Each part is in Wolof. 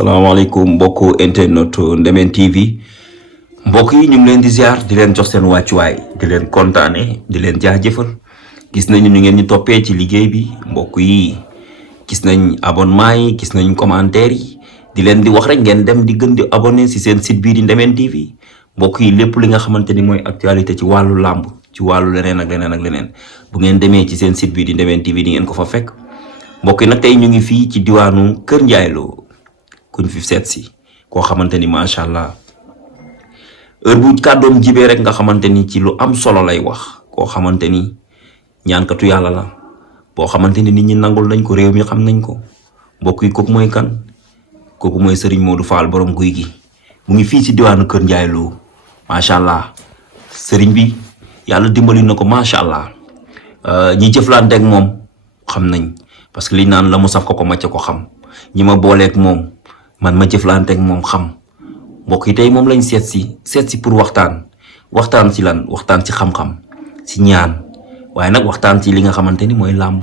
salaamaaleykum mbokku internet Ndemen TV mbokk yi ñu ngi leen di ziar di leen jox seen wàccuwaay di leen kontaane di leen jaajëfal gis nañu ñu ngeen ñu toppee ci liggéey bi mbokk yi gis nañ abonnement yi gis nañ commentaire yi di leen di wax rek ngeen dem di gën di abonné si seen site bii di Ndemen TV mbokk yi lépp li nga xamante ni mooy actualité ci wàllu làmb ci wàllu leneen ak leneen ak leneen bu ngeen demee ci seen site bii di Ndemen TV di ngeen ko fa fekk mbokk yi nag tey ñu ngi fii ci diwaanu Kër Ndiaye Lo kuñ fi seet si koo xamante ni macha allah heure bu kàddoom jibee rek nga xamante ni ci lu am solo lay wax koo xamante ni ñaankatu yàlla la boo xamante ni nit ñi nangul nañ ko réew mi xam nañ ko mbokk yi kooku mooy kan kooku mooy Serigne Modou Fall borom guy gi mu ngi fii ci diwaanu Kër Ndiaye Lo macha allah Serigne bi yàlla dimbali na ko macha allah ñi jëflanteeg moom xam nañ parce que liñ naan la mu saf ko macc ko xam ñi ma booleeg moom. man ma jëflante ak moom xam mbokk yi tey moom lañ seet si pour waxtaan ci lan waxtaan ci xam-xam ci ñaan waaye nag waxtaan ci li nga xamante ni mooy làmb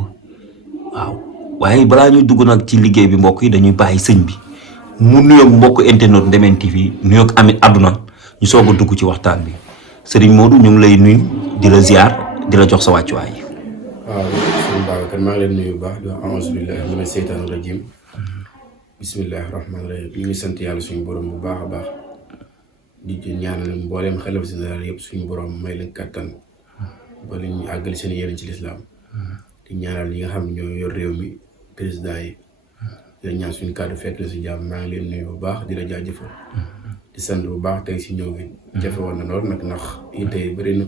waaw waaye balaa ñuy dugg nag ci liggéey bi mbokk yi dañuy bàyyi sëñ bi mu nuyoog mbokk internet Ndemen TV nuyoog amit àdduna ñu soog a dugg ci waxtaan bi Serigne Modou ñu ngi lay nuyu di la ziar di la jox sa wàccuwaay. waaw sëñ Babacar maa ngi leen nuyu bu baax di wax auzu billaahi mina seytaani rajiim bismillahi rahmaani rahim ñu ngi sant yàlla suñu borom bu baax a baax di ñaanal mbooleem xelaf général yëpp suñu borom may leen kattan ba li ñu àggali seen yéene ci lislaam di ñaanal ñi nga xam ne ñoo yor réew mi président yi di la ñaan suñu kàddu fekk la si jàmm maa ngi leen nuyu bu baax di la jaajëfal di sant bu baax tey si ñëw gi jafe woon na lool nag ndax yi tey bëri na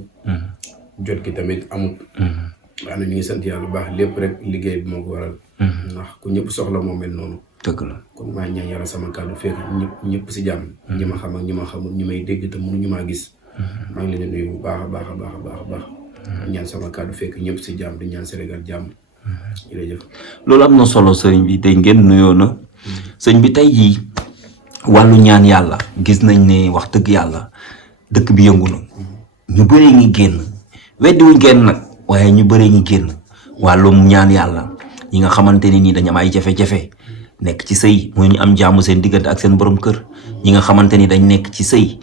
jot gi tamit amut waaye nag ñu ngi sant yàlla bu baax lépp rek liggéey bi moo ko waral ndax ku ñëpp soxla moo mel noonu dëgg la kon maa ñaan yàlla sama kàddu fekk ñëpp si jàmm ñi ma xam ak ñi ma xamul ñi may dégg te mënuñu maa gis maa ngi leen di nuyu bu baax a baax a baax a baax a baax ñaan sama kàddu fekk ñëpp si jàmm di ñaan Sénégal jàmm jërëjëf loolu am na solo sëriñ bi tey ngeen nuyoo na sëñ bi tey jii wàllu ñaan yàlla gis nañ ne wax dëgg yàlla dëkk bi yëngu na ñu bëree ngi génn weddiwuñ génn nag waaye ñu bëree ngi génn wàllum ñaan yàlla ñi nga xamante ni nii dañu am ay jafe-jafe nekk ci sëy mooy ñu am jàmm seen diggante ak seen borom kër ñi nga xamante ni dañ nekk ci sëy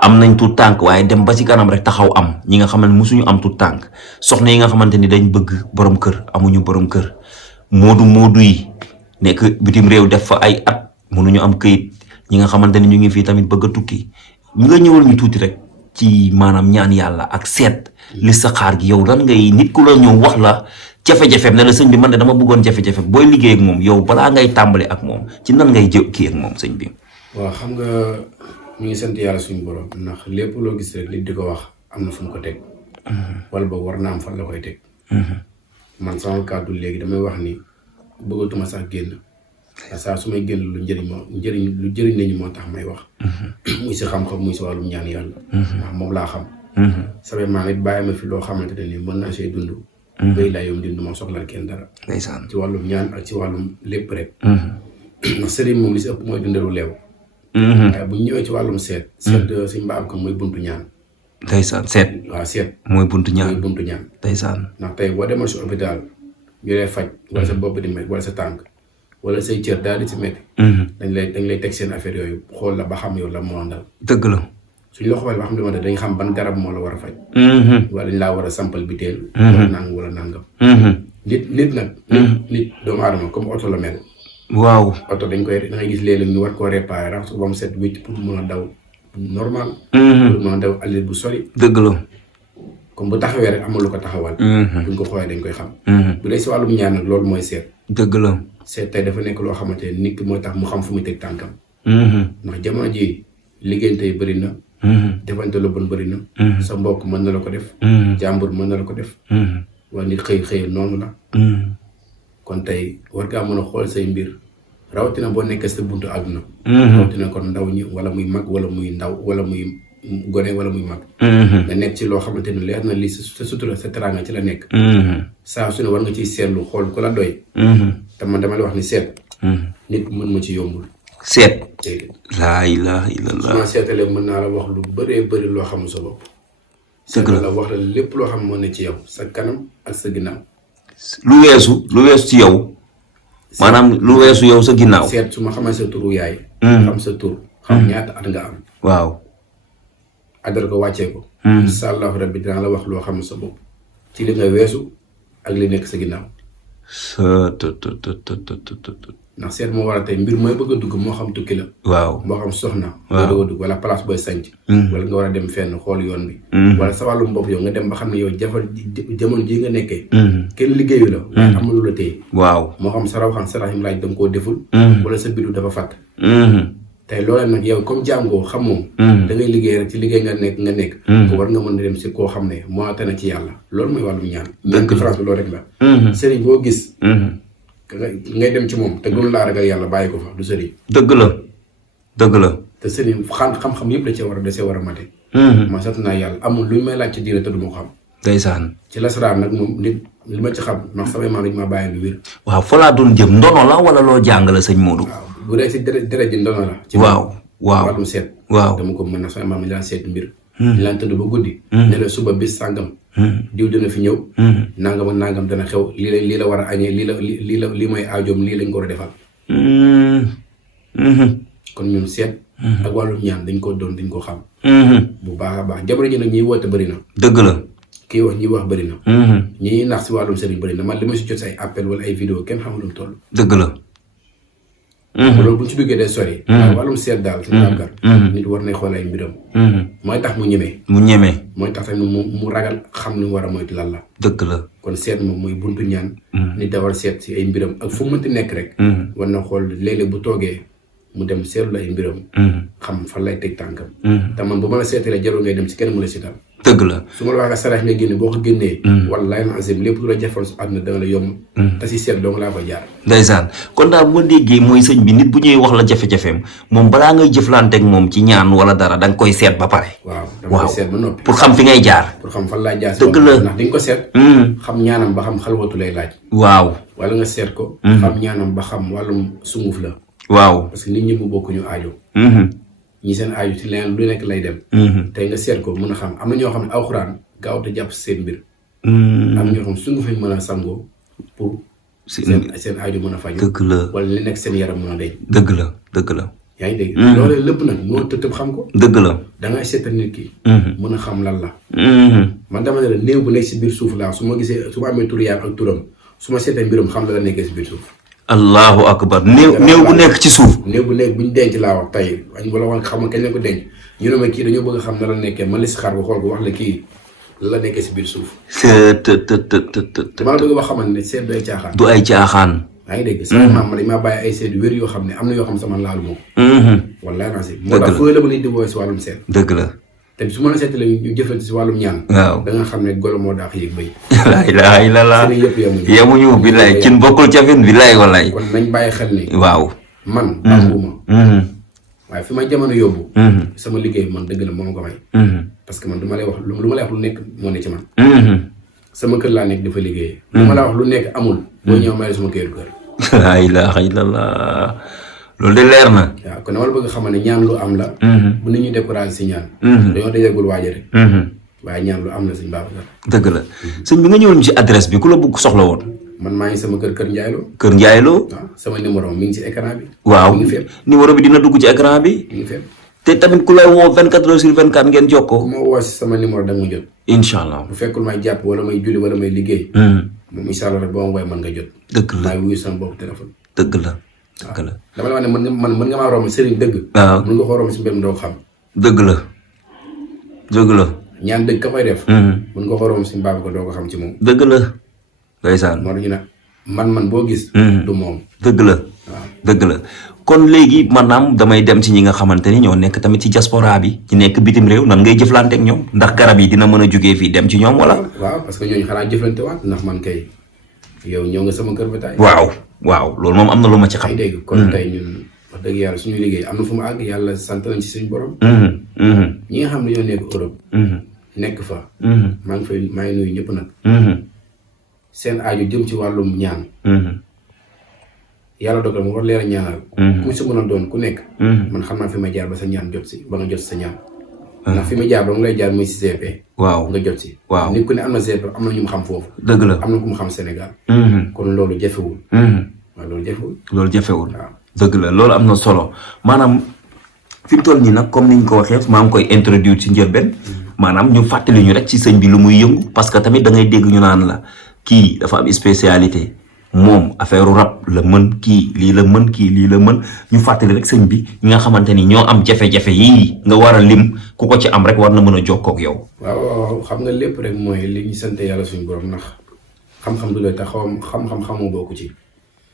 am nañ tuut tànk waaye dem ba ci kanam rek taxaw am ñi nga xamante ni musuñu am tuut tànk soxna yi nga xamante ni dañ bëgg borom kër amuñu borom kër moodu yi nekk bitim réew def fa ay at mënuñu am këyit ñi nga xamante ni ñu ngi fii tamit bëgg a tukki ñu nga ñëwal ñu tuuti rek ci maanaam ñaan yàlla ak seet li sa xaar gi yow lan ngay nit ku la ñëw wax la jafe-jafe ne la sëñ bi man de dama bëggoon jafe-jafe booy liggéey ak moom yow balaa ngay tàmbali ak moom ci nan ngay kii ak moom sëñ bi. waaw xam nga ñu ngi sant yàlla suñu borom ndax lépp loo gis rek nit di ko wax am na fu mu ko teg. wala boog war naa am fan la koy teg. man sama kàddu léegi damay wax ni bëggatuma sax génn saa su may génn lu jëriñ nañu moo tax may wax. muy si xam-xam muy si wàllum ñaan yàlla. ndax moom laa xam. sama maam it bàyyi ma fi loo xamante ne nii mën naa see dund. béy laa yom du ma soxlaal kenn dara. ndeysaan ci wàllum ñaan ak ci wàllum lépp rek. ndax sëriñ moom li si ëpp mooy dundalu leew. waaye bu ñu ñëwee ci wàllum seet. seet suñu mbaam ko mooy buntu ñaan. ndeysaan seet. waaw seet. mooy buntu ñaan mooy buntu ñaan. ndeysaan. ndax tey boo demal si hôpital ñu lay faj. wala sa bopp di métti wala sa tànk. wala say cër daal di si métti. dañ lay teg seen affaire yooyu xool la ba xam yow la moo dal. dëgg la. suñ la xoolee ba xam li ma def dañ xam ban garab moo la war a faj. wala dañ laa war a sampal biteel. wala nangam wala nangam. nit nag. nit doomu aadama comme oto la mel. waaw oto dañ koy da ngay gis léeg-léeg ñu war koo réparer rax su ba mu set wécc pour mun a daw normal. pour mun a daw allure bu sori. dëgg la. comme bu taxawee rek amul lu ko taxawal. buñ ko xoolee dañ koy xam. bu dee si wàllum ñaan nag loolu mooy seet. dëgg la. seet tey dafa nekk loo xamante ne nit ki mooy tax mu xam fu muy teg tànkam. ndax jamono ji liggéeyante yi bëri na. defante lu bon bëri na. sa mbokk mën na la ko def. jàmbur mën na la ko def. wala nit xëy noonu la. kon tey war ngaa mën a xool say mbir rawatina boo nekkee sa buntu àdduna. rawatina kon ndaw ñi wala muy mag wala muy ndaw wala muy gone wala muy mag. nga nekk ci loo xamante ni leer na lii sa sutura sa teraanga ci la nekk. saa su ne war nga ciy seetlu xool ku la doy. te man dama la wax ni seet. nit mën ma ci yombul. seet. dégg laa ilaha illallah. su ma seetalee mën naa la wax lu bëree bëri loo xamul sa bopp. dëgg la la wax la lépp loo xam moo ne ci yow sa kanam ak sa ginnaaw. lu weesu ci yow maanaam lu weesu yow sa ginnaaw. seet su ma xamee sa turu yaay. xam sa tur xam ñaata at nga am. waaw. addal ko wàccee ko. incha allahu rabbi dinaa la wax loo xam sa bopp ci li nga weesu ak li nekk sa ginnaaw. ndax seet moo waral tey mbir mooy bëgg a dugg moo xam tukki la. waaw moo xam soxna. waaw boo dugg wala place booy sanc. wala nga war a dem fenn xool yoon bi. wala sa wàllum bopp yow nga dem ba xam ne yow jamono jii nga nekkee. kenn liggéeyu la. waaye amul lu la téye. waaw moo xam sa raw xam sarax yi laaj da nga koo deful. wala sa bidu dafa fàtt. tey loolee nag yow comme jàngoo xamoo. da ngay liggéey rek ci liggéey nga nekk. ko war nga mën a dem si koo xam ne moo tane ci yàlla loolu mooy wàllum ñaan. dëgg différence bi loolu rek la. sëriñ boo gis. ngay dem ci moom te gënu laa ragal yàlla bàyyi ko fa du sëriñ. dëgg la. te sëriñ xam-xam yëpp da cee war a mate. ma sant naa yàlla amul lu may laaj ci diine te du ma ko xam. ndeysaan. ci lasaraan nag moom nit li ma ci xam ndax samay maam dañu ma bàyyi lu wér. waaw fa laa doon jëm ndono la wala loo jàng la sëñ Modou. waaw bu dee si deret ji ndono la. ci wàllum seet. waaw dama ko mën na samay maam dañu daan seet mbir. ñu laan tëdd ba guddi. ne la suba bis sàngam. diw dina fi ñëw. nangam ak nangam dana xew lii la war a añee lii mooy aajoom lii lañ ko war a defal. kon ñun seet. ak wàllum ñaan dañ ko doon dañ ko xam. bu baax a baax jamono ji nag ñiy woote bëri na. dëgg la. kii wax ñiy wax bëri na. ñi nax si wàllum sëriñ bëri na man li ma si jot si ay appel wala ay vidéo kenn xamul lu mu toll. dëgg la. loolu bu ñu ci duggee day sori. waaw wàllum seet daal si Babacar. nit war nay xool ay mbiram. mooy tax mu ñemee. mooy tax tamit mu ragal xam ni mu war a moytu lan la. dëgg la. kon seet moom mooy buntu ñaan. nit da war seet si ay mbiram ak fu mu mënti nekk rek. war na xool léeg-léeg bu toogee mu dem seetlu ay mbiram. xam fan lay teg tànkam. te man bu ma la seetalee jarul ngay dem si kenn mu la seetal. dëgg la. su ma la waxee sarax nga génne boo ko génnee. wallaahi na azim lépp lu la jafal su àdduna dana la yomb. te si seet dong laa ko jaar. ndeysaan kon daal bu ma déggee mooy sëñ bi nit bu ñëwee wax la jafe-jafeem moom balaa ngay jëflanteeg moom ci ñaan wala dara da nga koy seet ba pare. waaw dama koy seet ba noppi. pour xam fi ngay jaar. pour xam fan laa jaar si dëgg la ndax di nga ko seet. xam ñaanam ba xam xalwatu lay laaj. waaw. wala nga seet ko. xam ñaanam ba xam wàllum sunguf la. waaw parce que nit ñi mu bokkuñu aajo. ñi seen aajo ci leneen lu nekk lay dem. tey nga seet ko mën a xam am na ñoo xam ne alxuraan gaaw te jàpp seen mbir. am ñoo xam sunguf lañ mën a sangoo pour. seen aajo mën a faju. dëgg la wala li nekk seen yaram mën a deñ. dëgg la. yaa ngi dégg. loolee lépp nag moo tëb xam ko. dëgg la. da ngay seetal nit ki. mën a xam lan la. man dama ne la néew bu nekk si biir suuf laa su ma gisee su ma amee tur yaayam ak turam su ma seetee mbirum xam la nekkee si biir suuf. allahu akbar néew bu nekk ci suuf. néew bu nekk bu ñu denc laa wax tey wala wax xam nga kañ la ko denc ñu ne ma kii dañoo bëgg a xam na la nekkee man la si xaar ko xool ko wax la kii la nekkee si biir suuf. dama la bëgg wax xamal ne seet du ay caaxaan. du ay caaxaan. yaa ngi dégg. sama maam dañ maa bàyyi ay seet yu wér yoo xam ne am na yoo xam sama laalu moom. wallaahi naa si. moo tax fooy la ba nit di wooye si wàllum seet. dëgg la. te su ma la seetalee ñu jëflante si wàllum ñaan. waaw da nga xam ne golo moo daax yéeg bëy. laa ilaaha illallaah. sëriñ yëpp yemuñu billaay cin bokkul cafin billaay wallaay. kon nañ bàyyi xel ni. waaw. man. baaxuma. waaye fi ma jamono yóbbu. sama liggéey man dëgg la moo ma ko may. parce que man du ma lay wax lu ma lay wax lu nekk moo ne ci man. sama kër laa nekk dafa liggéey. lu ma la wax lu nekk amul. boo ñëw may sama këru kër. laa ilaaha illallaah. loolu de leer na. waaw kon dama la bëgg xamal ne ñaan lu am la. bu nit ñi découragé si ñaan. dañoo dajagul waaje rek. waaye ñaan lu am la sëñ Babacar. dëgg la sëñ bi nga ñëwoon ci adresse bi ku la bëgg soxla woon. man maa ngi sama kër Ndiaye Lo. kër Ndiaye Lo. waaw sama numéro mi ngi si écran bi. waaw mi ngi fépp. numéro bi dina dugg ci écran bi. mi ngi fépp. te tamit ku lay woo 24 heures sur 24 ngeen jokkoo. ku ma woo si sama numéro da nga ma jot. incha allah. bu fekkul may jàpp wala may julli wala may liggéey. moom incha allah rek boo ma woowee mën nga jot. dëgg la maay wuyu sama bopp téléphone. dëgg la. dëgg la dama la wax ne mën nga maa romb sëriñ dëgg. waaw mën nga ko romb si mbir mi doo xam. dëgg la. dëgg la. ñaan dëgg ka koy def. mën nga ko romb si mbaam ko doo ko xam ci moom. dëgg la. ndeysaan. moo tax ñu ne man boo gis. du moom. dëgg la. waaw dëgg la kon léegi maanaam damay dem ci ñi nga xamante ni ñoo nekk tamit ci diaspora bi ñi nekk bitim réew nan ngay jëflante ak ñoom ndax garab yi dina mën a jógee fii dem ci ñoom wala. waaw parce que ñooñu xanaa jëflante waat ndax man kay yow ñëw nga sama kër ba taay. waaw loolu moom am na lu ma ci xam. ay dégg kon tey ñun wax dëgg yàlla suñu liggéey am na fu mu àgg yàlla sant nañ ci suñu borom. ñi nga xam ne ñoo nekk Europe. nekk fa. maa ngi nuyu ñëpp nag. seen aaju jëm ci wàllum ñaan. yàlla dogal mu war leer a ñaanal. ku si mën a doon ku nekk. man xam naa fi ma jaar ba sa ñaan jot si ba nga jot sa ñaan. ndax fi ma jaar ba mu lay jaar muy si GP. waaw nga jot si. waaw nit ku ne am na GP am na ñu mu xam foofu. dëgg la am na ku mu xam Sénégal. kon loolu jafewul. waaw loolu jafewul. loolu jafewul. waaw dëgg la loolu am na solo maanaam fi mu toll nii nag comme niñ ko waxee maa ngi koy introduire ci njëlbeen maanaam ñu fàttali ñu rek ci sëñ bi lu muy yëngu parce que tamit da ngay dégg ñu naan la kii dafa am spécialité moom affaire rab la mën kii lii la mën kii lii la mën ñu fàttali rek sëñ bi ñi nga xamante ni ñoo am jafe-jafe yii nga war a lim ku ko ci am rek war na mën a jokkoo ak yow. waaw xam nga lépp rek mooy li ñu sant yàlla suñu borom ndax xam-xam du la tax xam-xam xamoo bokku ci.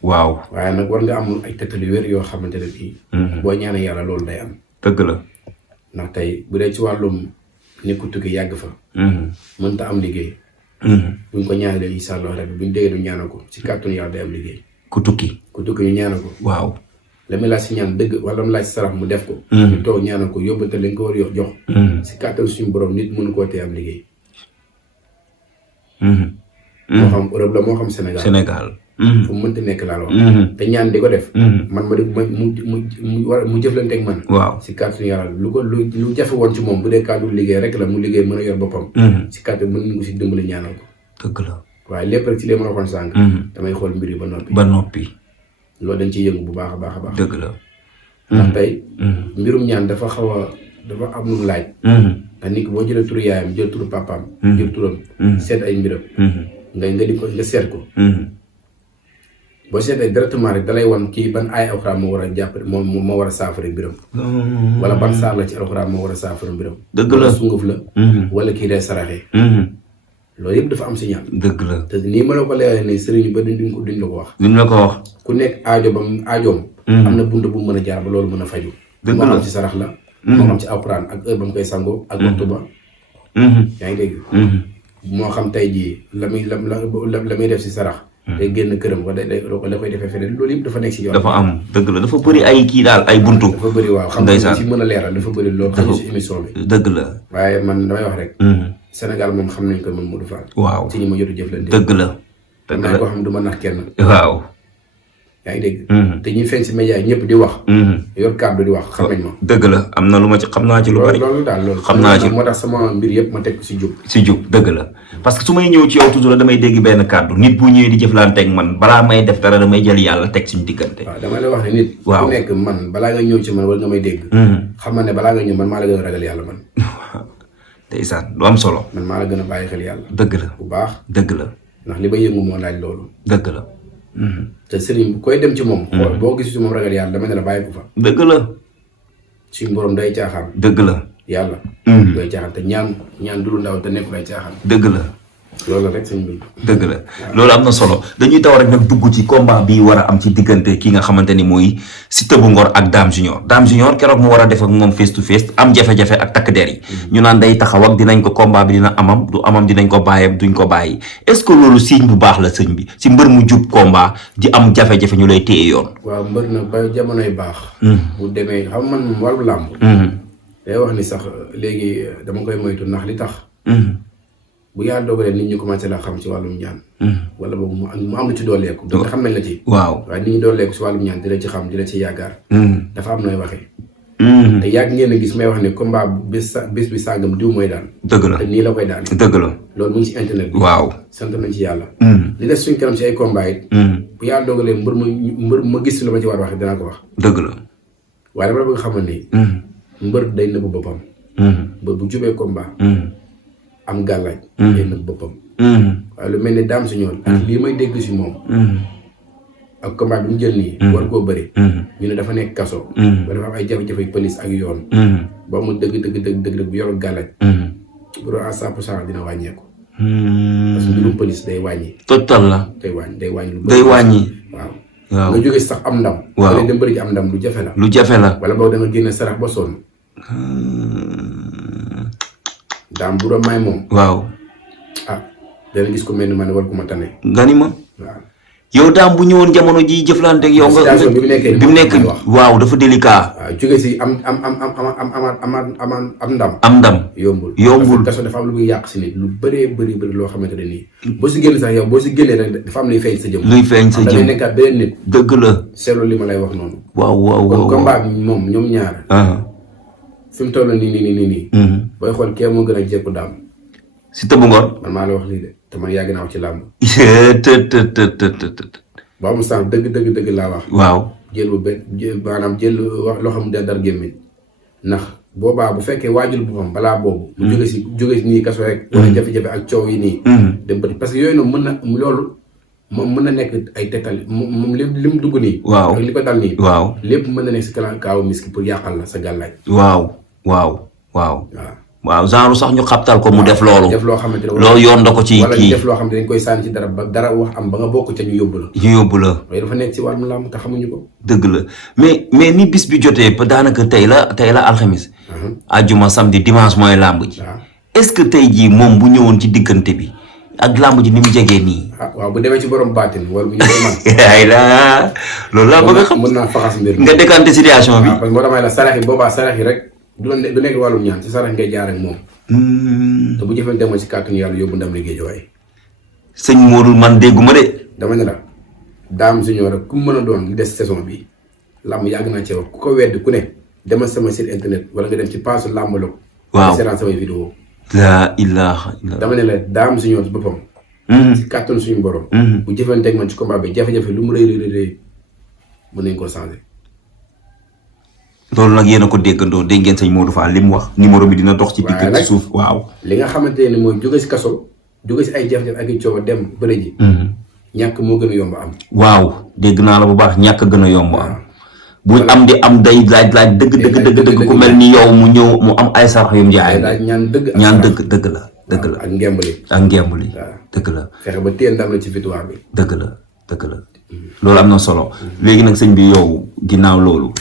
waaw waaye nag war nga am ay tegtal yu wér yoo xamante ne bii. boo ñaanee yàlla loolu day am. dëgg la. ndax tey bu dee ci wàllum nit ku tukki yàgg fa. mënta am liggéey. buñ ko ñaanalee incha allah rek buñ déggee du ñaanal ko si kàttanu yàlla day am liggéey. ku tukki ñu ñaanal ko. waaw. la muy laaj si ñaan dëgg wala mu laaj si sarax mu def ko. ñu toog ñaanal ko yóbbante lañ ko war a jox. si kàttanu suñu borom nit mënu koo tee am liggéey. moo xam Europe la moo xam Sénégal. fu mu mënti nekk laa la wax. te ñaan di ko def. man ma di mu jëflanteeg man. waaw si kàttanu yàlla lu jafe woon ci moom bu dee kàddu liggéey rek la mu liggéey mën a yor boppam. si kàttan mën nañu ko si dimbali ñaanal ko. dëgg la. waaye lépp rek ci li ma waxoon sànq. damay xool mbir yi ba noppi. loolu dañ ciy yëngu bu baax a baax a baax. dëgg la. ndax tey. mbirum ñaan dafa xaw a dafa am lu mu laaj. ndax nit ki boo jëlee turu yaayam jël turu papaam. jël turam. seet ay mbiram. nga di ko nga seet ko. boo seetee directement rek dalay wan kii ban ay alxuraan moo war a jàpp moo war a saafara mbiram. wala ban saar la ci alxuraan moo war a saafara mbiram. dëgg la wala sunguf la. wala kii day saraxee. loolu yëpp dafa am si ñaan. dëgg la te nii ma la ko leeral nii sëriñ ba duñ la ko wax. duñ la ko wax. ku nekk aajoom. am na buntu bu mu mën a jaar ba loolu mën a faju. dëgg la moo xam ci sarax la. moo xam ci alxuraan ak heure ba mu koy sangoo ak waxtu ba. yaa ngi dégg. moo xam tey jii la muy def si sarax. day génn këram wala da koy defee feneen loolu yëpp dafa nekk si yoon. dafa am dëgg la dafa bëri ay kii daal ay buntu. dafa bëri waaw xam nga si mën a leeral dafa bëri loolu. xam si émission bi. dëgg la. waaye man damay wax rek. Sénégal moom xam nañ ko man Modou Fall. waaw ci ñi ma jotu jëflante. dëgg la. dëgg la koo xam du ma nax kenn. waaw. yaa ngi dégg. te ñi feeñ si média yi ñëpp di wax. yor kàddu di wax xam nañ ma. dëgg la am na lu ma ci xam naa ci lu bari. loolu daal loolu. xam naa ci moo tax sama mbir yëpp ma teg si jub. si jub dëgg la parce que su may ñëw ci yow toujours damay dégg benn kàddu nit bu ñëwee di jëflante ak man balaa may def dara damay jël yàlla teg suñu diggante. waaw dama lay wax ne nit. waaw ku nekk man balaa nga ñëw ci man wala nga may dégg. xam nga ne balaa nga ñëw man maa la gën a ragal yàlla man. ndeysaan lu am solo. man maa la gën a bàyyi xel yàlla. dëgg la bu baax. dëgg la. ndax li ba yëngu moo laaj loolu. dëgg la. te sëriñ bu koy dem ci moom. xool boo gis ci moom ragal yàlla dama ne la bàyyi ko fa. dëgg la. suñu borom day caaxaan. dëgg la. yàlla. day caaxaan te ñaan du lu ndaw te nekkul ay caaxaan. dëgg la. loolu rek sëñ bi. dëgg la loolu am na solo dañuy daw rek nag dugg ci combat bi war a am ci diggante ki nga xamante ni mooy Siteu bu Ngor ak Dame Junior Dame Junior keroog mu war a def ak moom face to face am jafe-jafe ak takk der yi. ñu naan day taxaw ak dinañ ko combat bi dina amam du amam dinañ ko bàyyee duñ ko bàyyi est-ce que loolu signe bu baax la sëñ bi si mbër mu jub combat di am jafe-jafe ñu lay téye yoon. waaw mbër na ba jamonoy baax. bu demee xam man wàllu làmb. day wax ni sax léegi dama koy moytu ndax li tax. bu yàlla dogalee nit ñi commencé la xam ci wàllum ñaan. wala boobu mu am lu ci dooleeku. donc xam nañ la ci. waaw waaye nit ñi dooleeku si wàllum ñaan di la ci xam di la ci yaakaar. dafa am nooy waxee. te yàgg ngeen a gis may wax ne combat bis bi sàngam diw mooy daan. dëgg la te nii la koy daan. dëgg la loolu mu ngi si internet bi. waaw sant nañ ci yàlla. li des suñ kanam si ay combat it. bu yàlla dogalee mbër ma gis lu ma ci war a wax dinaa ko wax. dëgg la. waaye dama la bëgg xamal ni. mbër day nëbb boppam. mbër bu jubee combat. am gàllaaj. day nëbb boppam. waaye lu mel ni Dame Junior ak lii may dégg si moom. ak combat bi mu jël nii. war koo bëri. ñu ne dafa nekk kaso. ba dafa am ay jafe-jafe police ak yoon. ba mu dëgg bu yor gàllaaj. bu doon à 100% dina wàññeeku. parce que mbirum police day wàññi. total la. day wàññi lu bëri. day wàññi. waaw. waaw nga jóge sax am ndam. waaw wala dem bëri ci am ndam lu jafe la. lu jafe la. wala boog da nga génne sarax ba sonn. daam bu doon may moom. waaw. ah dana gis ko mel ni man war ko ma tane. nga ni ma. waaw. yow daam bu ñëwoon jamono ji jëflante ak yow nga situation bi mu nekkee bi mu nekk waaw dafa délicat. waaw jóge si am ndam. am ndam. yombul. kaso dafa am lu muy yàq si nit lu bëree bëri loo xamante ne nii. boo si génne sax yow boo si génnee rek dafa am luy feeñ sa jëm. luy feeñ sa jëm da ngay nekkaat beneen nit. dëgg la. seetlu li ma lay wax noonu. waaw kon combat bi moom ñoom ñaar. fi mu toll nii. booy xool kee moo gën a jekku daam. Siteu bu Ngor. man maa la wax lii de te man yàgg naa wax ci làmb. ba mu sànq dëgg laa wax. waaw jël bu benn maanaam jël wax loo xam ne dar gémmiñ ndax boobaa bu fekkee waajul boppam balaa boobu. mu jóge si nii kaso rek. wala jafe-jafe ak coow yi nii. dem bëri parce que yooyu noonu mën na loolu moom mën na nekk ay tetal moom lépp li mu dugg nii. waaw ak li ko dal nii. waaw lépp mën na nekk si kaawu miski pour yàqal la sa gàllaaj. waaw genre sax ñu xabtal ko mu def loolu. def loo xamante ne loolu yoon da ko ci wala kii def loo xamante ne dañ koy sànni ci dara ba dara wax am ba nga bokk ca ñu yóbbu la. waaye dafa nekk ci wàllum làmb te xamuñu ko. dëgg la mais ni bis bi jotee ba daanaka tey la alxamis. ajjuma samedi dimanche mooy làmb ji. est-ce que tey jii moom bu ñëwoon ci diggante bi ak làmb ji ni mu jegee nii. waaw bu demee ci borom baatin wala bu ñëwee man. ay la loolu laa bëgg a xam mën naa faxas mbir mi nga décanté situation bi. parce que moo tax may la sarax yi boobaa sarax yi rek du nekk wàllum ñaan ci sarax ngay jaar ak moom. te bu jëfee demoon ci kàttanu yàlla yóbbu ndam liggéey waay. sëñ Modou man dégguma de. dama ne la Dame Junior rek ku mu mën a doon li des saison bi làmb yàgg naa cee wax ku ko wedd ku ne demal sama site internet wala nga dem ci page làmb la. waaw seetaan samay vidéo. laa ilaaha illa. dama ne la Dame Junior ci boppam. ci kàttanu suñu borom. bu jëfanteeg man ci combat bi jafe-jafe lu mu rëy mën nañ koo changer. loolu nag yéen a ko déggandoo dégg ngeen sëñ Modou Fall li mu wax numéro bi dina dox ci digg ci suuf waaw. li nga xamante ne mooy jóge si kaso jóge si ay jafe-jafe ak i coow dem bëre ji. ñàkk moo gën a yomb am. waaw dégg naa la bu baax ñàkk gën a yomb am. bu am di am day laaj dëgg ku mel ni yow mu ñëw mu am ay sarax yu mu jaay. ñaan dëgg la. ak ngembali. dëgg la. fexe ba téye ndam la ci victoire bi. dëgg la. loolu am na solo. léegi nag sëñ bi yow ginnaaw loolu.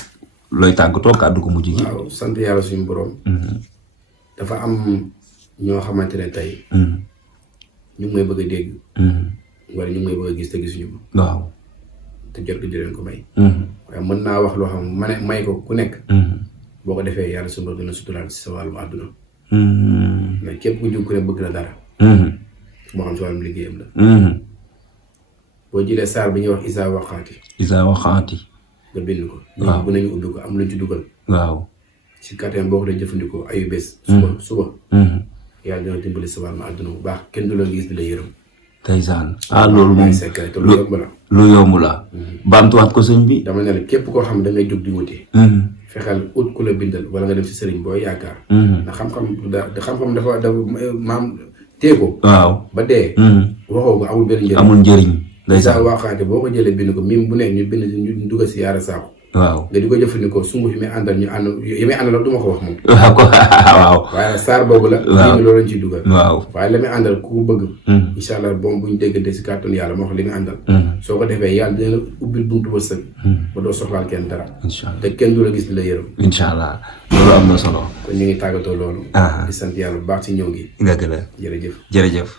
looy tàggatoo kàddu ko mujj gi. waaw sant yàlla suñu borom. dafa am ñoo xamante ne tey. ñu ngi may bëgg a dégg. wala ñu ngi may bëgg a gis te gisuñu ko. waaw. te jot gi di leen ko may. waaye mën naa wax loo xam ne may ko ku nekk. boo ko defee yàlla suñu borom dina suturaal ci sa wàllum àdduna. mais képp ku jóg ku ne bëgg la dara. moo xam si wàllum liggéeyam la. boo jëlee saar bi ñuy wax Isa Waqaati. nga bind ko. waaw bu nañu ubbi ko am luñ ci dugal. waaw. si kattan boo ko dee jëfandikoo ayu bés. suba. yàlla dina dimbali sa wàllum àdduna bu baax kenn du la gis di la yërëm. ndeysaan loolu moom lu yomb la. lu yomb la. baamtuwaat ko sëñ bi. dama ne la képp koo xam da ngay jóg di wuti. fexeel ut ku la bindal wala nga dem si sëriñ boo yaakaar. ndax xam-xam dafa maam tee ko. waaw ba dee. waxoo ko amul benn njëriñ. amul njëriñ. Isa Waqaati boo ko jëlee bind ko mim bu nekk ñu bind ñu dugal si yaara saako. waaw nga di ko jëfandikoo sunguf yi may àndal yi may àndal du ma ko wax moom. waaw. waaye nag saar boobu la. waaw loolu lañ ciy dugal. waaw waaye la may àndal ku bëgg. incha allah boobu bu ñu déggante si kàttanu yàlla moo xam li nga àndal. soo ko defee yàlla dina la ubbil buntu wërsëg. ba doo soxlaal kenn dara. incha allah te kenn du la gis di la yërëm. incha allah loolu am na solo. kon ñu ngi tàggatoo loolu. di sant yàlla bu baax ci ñëw gi. dëgg la jërëjëf.